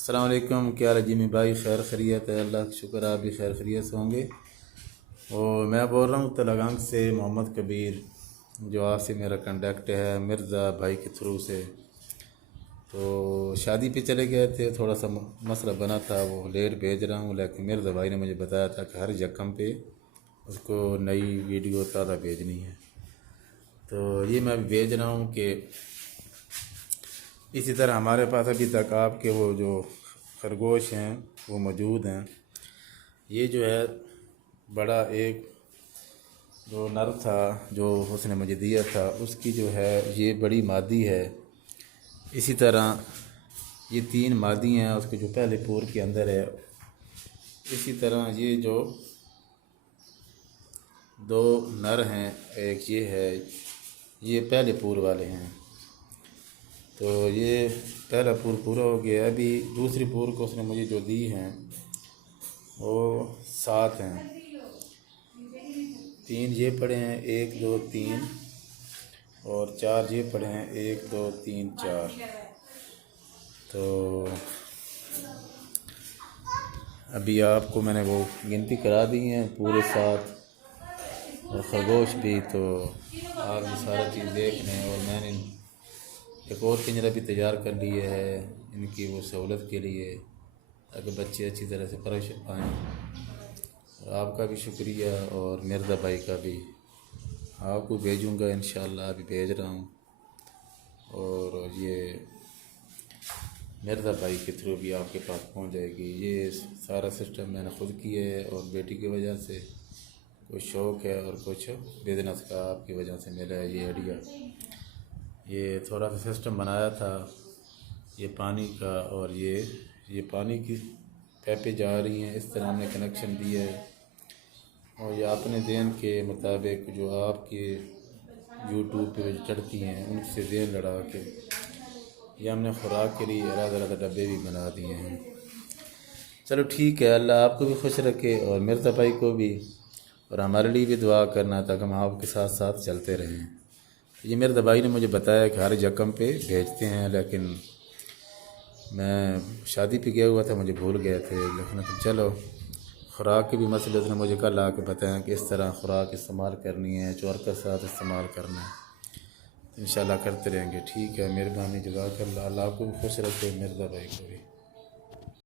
السلام علیکم، کیا رجیمی بھائی؟ خیر خیریت ہے؟ اللہ کا شکر، آپ بھی خیر خیریت سے ہوں گے۔ اور میں بول رہا ہوں تلگانگ سے محمد کبیر، جو آپ سے میرا کنٹیکٹ ہے مرزا بھائی کے تھرو سے۔ تو شادی پہ چلے گئے تھے، تھوڑا سا مسئلہ بنا تھا، وہ لیٹ بھیج رہا ہوں، لیکن مرزا بھائی نے مجھے بتایا تھا کہ ہر یکم پہ اس کو نئی ویڈیو تازہ بھیجنی ہے۔ تو یہ میں ابھی بھیج رہا ہوں کہ اسی طرح ہمارے پاس ابھی تک آپ کے وہ جو خرگوش ہیں وہ موجود ہیں۔ یہ جو ہے بڑا ایک جو نر تھا جو اس نے مجھے دیا تھا، اس کی جو ہے یہ بڑی مادی ہے۔ اسی طرح یہ 3 مادی ہیں اس کے جو پہلے پور کے اندر ہے۔ اسی طرح یہ جو 2 نر ہیں، ایک یہ ہے، یہ پہلے پور والے ہیں۔ تو یہ پہلا پور پورا ہو گیا، ابھی دوسری پور کو اس نے مجھے جو دی ہیں وہ 7 ہیں۔ 3 یہ پڑے ہیں، 1 2 3 اور 4 یہ پڑے ہیں، 1 2 3 4۔ تو ابھی آپ کو میں نے وہ گنتی کرا دی ہیں پورے 7 اور خرگوش بھی، تو آپ یہ سارا چیز دیکھ لیں۔ اور میں نے ایک اور پنجرا بھی تیار کر لیے ہے ان کی وہ سہولت کے لیے، تاکہ بچے اچھی طرح سے پرورش پائیں۔ اور آپ کا بھی شکریہ اور مرزا بھائی کا بھی، آپ کو بھیجوں گا انشاءاللہ، ابھی بھیج رہا ہوں۔ اور یہ مرزا بھائی کے تھرو بھی آپ کے پاس پہنچ جائے گی۔ یہ سارا سسٹم میں نے خود کیا ہے، اور بیٹی کی وجہ سے کچھ شوق ہے اور کچھ بزنس کا آپ کی وجہ سے ملا ہے یہ آئیڈیا۔ یہ تھوڑا سا سسٹم بنایا تھا، یہ پانی کا، اور یہ پانی کی پیپیں جا رہی ہیں، اس طرح ہم نے کنیکشن دیا ہے۔ اور یہ اپنے ذہن کے مطابق جو آپ کے یوٹیوب پہ چڑھتی ہیں ان سے ذہن لڑا کے یہ ہم نے خوراک کے لیے علیحدہ علیحدہ ڈبے بھی بنا دیے ہیں۔ چلو ٹھیک ہے، اللہ آپ کو بھی خوش رکھے اور مرزا بھائی کو بھی، اور ہمارے لیے بھی دعا کرنا تاکہ ہم آپ کے ساتھ ساتھ چلتے رہیں۔ یہ مرزا بھائی نے مجھے بتایا کہ ہر یکم پہ بھیجتے ہیں، لیکن میں شادی پہ گیا ہوا تھا، مجھے بھول گئے تھے۔ لیکن چلو خوراک کے بھی مسئلے اس نے مجھے کل آ کے بتایا کہ اس طرح خوراک استعمال کرنی ہے، چور کے ساتھ استعمال کرنا ہے۔ انشاءاللہ کرتے رہیں گے۔ ٹھیک ہے، مہربانی، جزاک اللہ، اللہ آپ کو بھی خوش رکھے، مرزا بھائی کو بھی۔